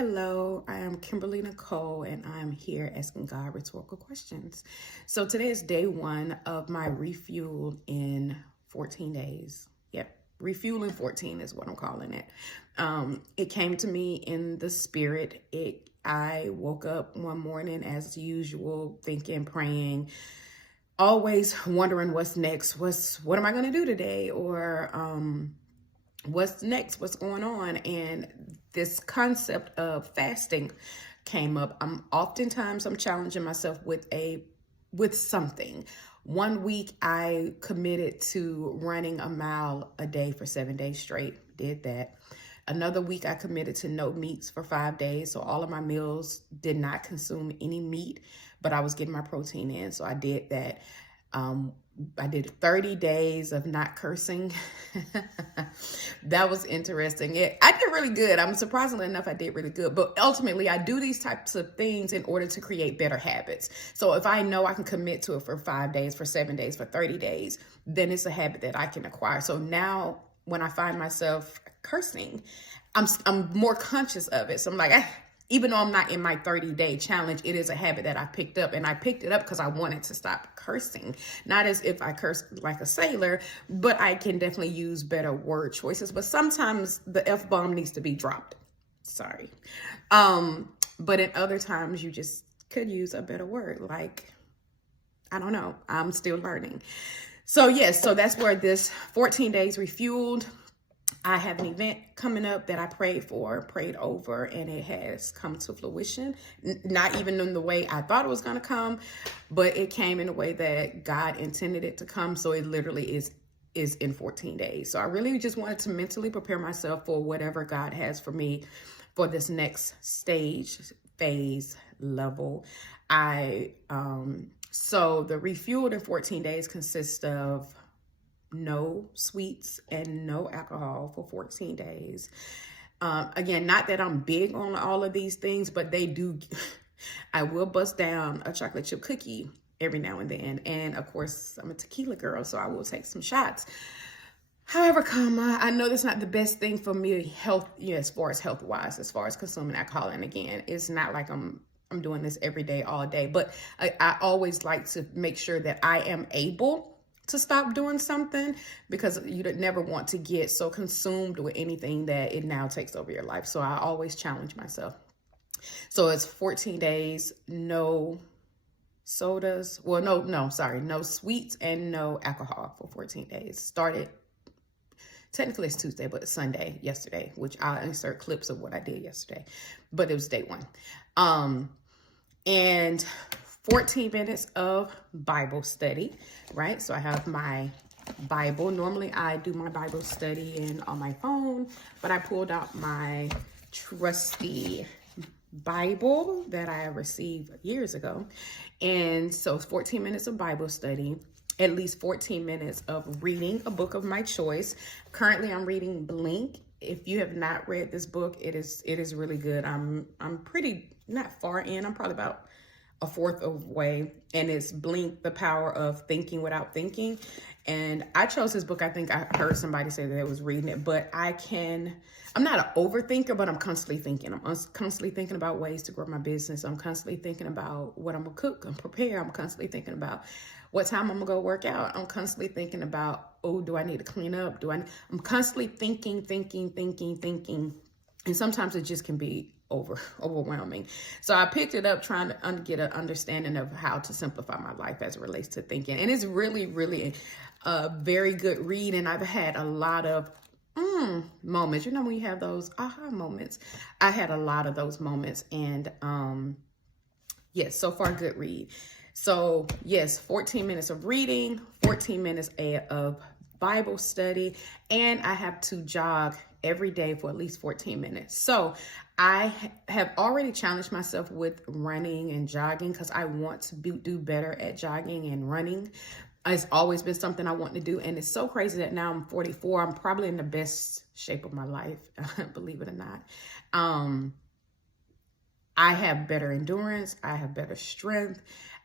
Hello, I am Kimberly Nicole, and I'm here asking God rhetorical questions. So today is day one of my refuel in 14 days. Yep, refuel in 14 is what I'm calling it. It came to me in the spirit. I woke up one morning as usual, thinking, praying, always wondering what's next. What am I going to do today? Or what's next, what's going on. And this concept of fasting came up. I'm challenging myself with something. One week I committed to running a mile a day for 7 days straight, did that. Another week I committed to no meats for 5 days, so all of my meals did not consume any meat, but I was getting my protein in, so I did that. I did 30 days of not cursing. That was interesting. I did really good. Surprisingly enough, I did really good. But ultimately, I do these types of things in order to create better habits. So if I know I can commit to it for 5 days, for 7 days, for 30 days, then it's a habit that I can acquire. So now when I find myself cursing, I'm more conscious of it. So I'm like, even though I'm not in my 30-day challenge, it is a habit that I picked up, and I picked it up because I wanted to stop cursing. Not as if I curse like a sailor, but I can definitely use better word choices. But sometimes the F-bomb needs to be dropped. Sorry. But in other times, you just could use a better word. Like, I don't know. I'm still learning. So yes, so that's where this 14 days refueled. I have an event coming up that I prayed over, and it has come to fruition. Not even in the way I thought it was going to come, but it came in a way that God intended it to come. So it literally is in 14 days. So I really just wanted to mentally prepare myself for whatever God has for me for this next stage, phase, level. So the refueled in 14 days consists of no sweets and no alcohol for 14 days. Again, not that I'm big on all of these things, but they do. I will bust down a chocolate chip cookie every now and then. And of course, I'm a tequila girl, so I will take some shots. However, I know that's not the best thing for me as far as health-wise, as far as consuming alcohol. And again, it's not like I'm doing this every day, all day, but I always like to make sure that I am able to stop doing something, because you never want to get so consumed with anything that it now takes over your life. So I always challenge myself. So it's 14 days, no sodas. Well, no sweets and no alcohol for 14 days. Started, technically it's Tuesday, but it's Sunday, yesterday, which I'll insert clips of what I did yesterday, but it was day one. And 14 minutes of Bible study, right? So I have my Bible. Normally I do my Bible study on my phone, but I pulled out my trusty Bible that I received years ago. And so 14 minutes of Bible study, at least 14 minutes of reading a book of my choice. Currently I'm reading Blink. If you have not read this book, it is really good. I'm pretty not far in. I'm probably about a fourth of the way, and it's Blink, the Power of Thinking Without Thinking. And I chose this book. I think I heard somebody say that I was reading it, but I'm not an overthinker, but I'm constantly thinking. I'm constantly thinking about ways to grow my business. I'm constantly thinking about what I'm gonna cook and prepare. I'm constantly thinking about what time I'm gonna go work out. I'm constantly thinking about, do I need to clean up? I'm constantly thinking. And sometimes it just can be overwhelming. So I picked it up trying to get an understanding of how to simplify my life as it relates to thinking. And it's really, really a very good read. And I've had a lot of moments. You know, when you have those aha moments, I had a lot of those moments. And yes, so far, good read. So yes, 14 minutes of reading, 14 minutes of Bible study, and I have to jog every day for at least 14 minutes. So I have already challenged myself with running and jogging because I want to do better at jogging and running. It's always been something I want to do. And it's so crazy that now I'm 44. I'm probably in the best shape of my life, believe it or not. I have better endurance. I have better strength.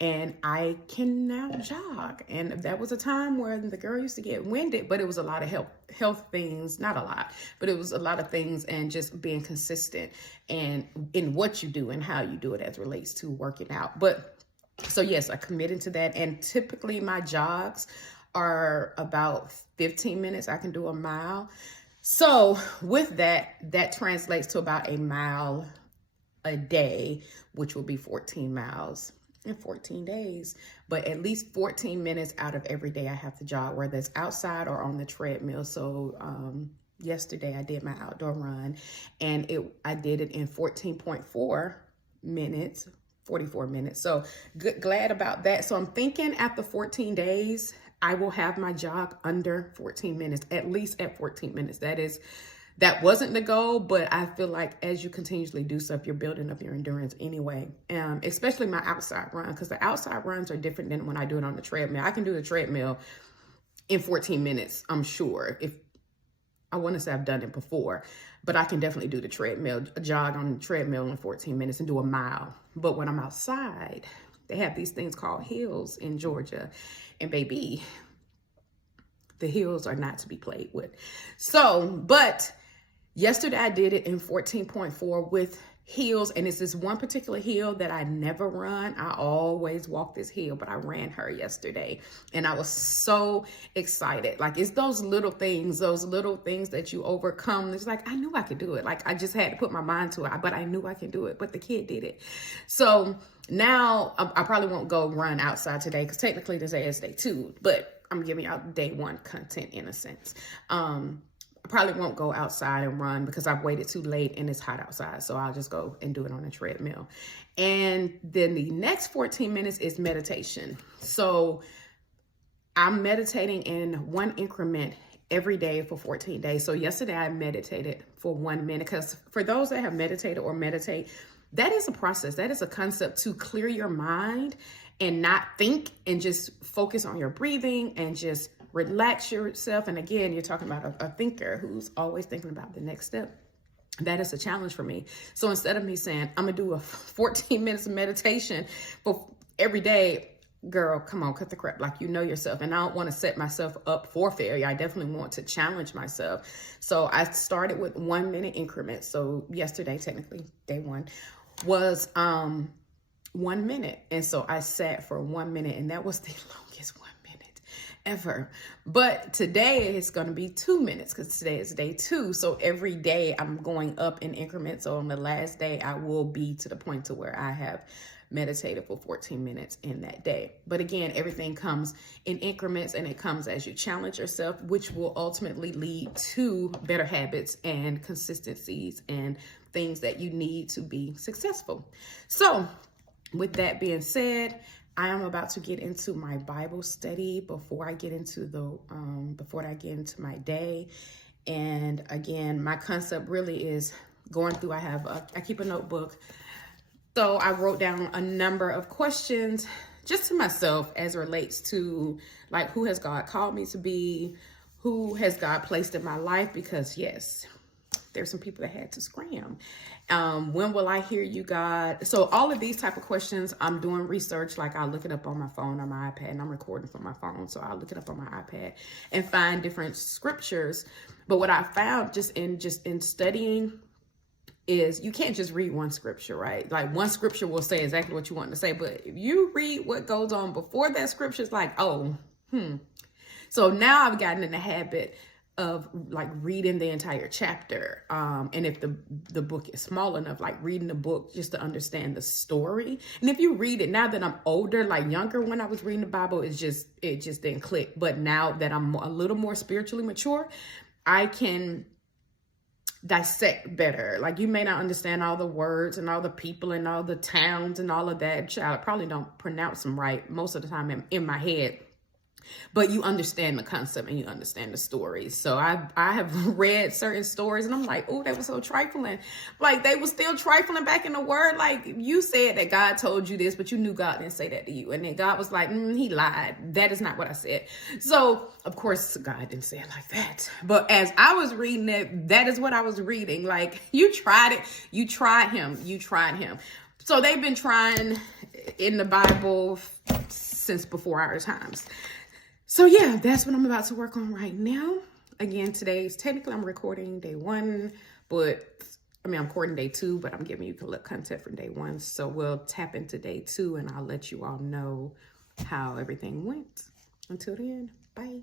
and I can now jog. And that was a time where the girl used to get winded, but it was a lot of health things, not a lot, but it was a lot of things, and just being consistent and in what you do and how you do it as relates to working out. But so yes, I committed to that. And typically my jogs are about 15 minutes. I can do a mile. So with that, that translates to about a mile a day, which will be 14 miles in 14 days. But at least 14 minutes out of every day I have to jog, whether it's outside or on the treadmill. So yesterday I did my outdoor run, and I did it in 14.4 minutes, 44 minutes. So glad about that. So I'm thinking after 14 days, I will have my jog under 14 minutes, at least at 14 minutes. That wasn't the goal, but I feel like as you continuously do stuff, you're building up your endurance anyway. Especially my outside run, because the outside runs are different than when I do it on the treadmill. I can do the treadmill in 14 minutes, I'm sure. If I want to say I've done it before, but I can definitely do the treadmill, jog on the treadmill in 14 minutes and do a mile. But when I'm outside, they have these things called hills in Georgia. And baby, the hills are not to be played with. So, but yesterday I did it in 14.4 with hills, and it's this one particular hill that I never run. I always walk this hill, but I ran her yesterday, and I was so excited. Like, it's those little things that you overcome. It's like, I knew I could do it. Like, I just had to put my mind to it, but I knew I could do it, but the kid did it. So now I probably won't go run outside today, because technically today is day 2, but I'm giving y'all day 1 content in a sense. I probably won't go outside and run because I've waited too late and it's hot outside. So I'll just go and do it on a treadmill. And then the next 14 minutes is meditation. So I'm meditating in one increment every day for 14 days. So yesterday I meditated for 1 minute, because for those that have meditated or meditate, that is a process. That is a concept to clear your mind and not think, and just focus on your breathing and just relax yourself. And again, you're talking about a thinker who's always thinking about the next step. That is a challenge for me. So instead of me saying, I'm gonna do a 14 minutes of meditation for every day, girl, come on, cut the crap. Like, you know yourself. And I don't want to set myself up for failure. I definitely want to challenge myself. So I started with 1 minute increments. So yesterday, technically day 1 was 1 minute. And so I sat for 1 minute, and that was the longest 1 minute ever. But today it's going to be 2 minutes, because today is day 2. So every day I'm going up in increments. So on the last day, I will be to the point to where I have meditated for 14 minutes in that day. But again, everything comes in increments, and it comes as you challenge yourself, which will ultimately lead to better habits and consistencies and things that you need to be successful. So with that being said, I am about to get into my Bible study before I get into my day. And again, my concept really is going through. I keep a notebook. So I wrote down a number of questions just to myself as it relates to, like, who has God called me to be? Who has God placed in my life? Because yes, there's some people that had to scram. When will I hear you, God? So all of these type of questions, I'm doing research. Like, I'll look it up on my phone, on my iPad, and I'm recording from my phone. So I'll look it up on my iPad and find different scriptures. But what I found just in studying is you can't just read one scripture, right? Like, one scripture will say exactly what you want to say. But if you read what goes on before that scripture, it's like, So now I've gotten in the habit of, like, reading the entire chapter. And if the book is small enough, like, reading the book just to understand the story. And if you read it, now that I'm older, like younger when I was reading the Bible, it just didn't click. But now that I'm a little more spiritually mature, I can dissect better. Like, you may not understand all the words and all the people and all the towns and all of that. I probably don't pronounce them right most of the time in my head. But you understand the concept and you understand the stories. So I have read certain stories and I'm like, oh, they were so trifling. Like, they were still trifling back in the word. Like, you said that God told you this, but you knew God didn't say that to you. And then God was like, he lied. That is not what I said. So, of course, God didn't say it like that. But as I was reading it, that is what I was reading. Like, you tried it. You tried him. So they've been trying in the Bible since before our times. So yeah, that's what I'm about to work on right now. Again, today's technically I'm recording day 1, but I'm recording day 2, but I'm giving you content from day 1. So we'll tap into day 2 and I'll let you all know how everything went. Until then, bye.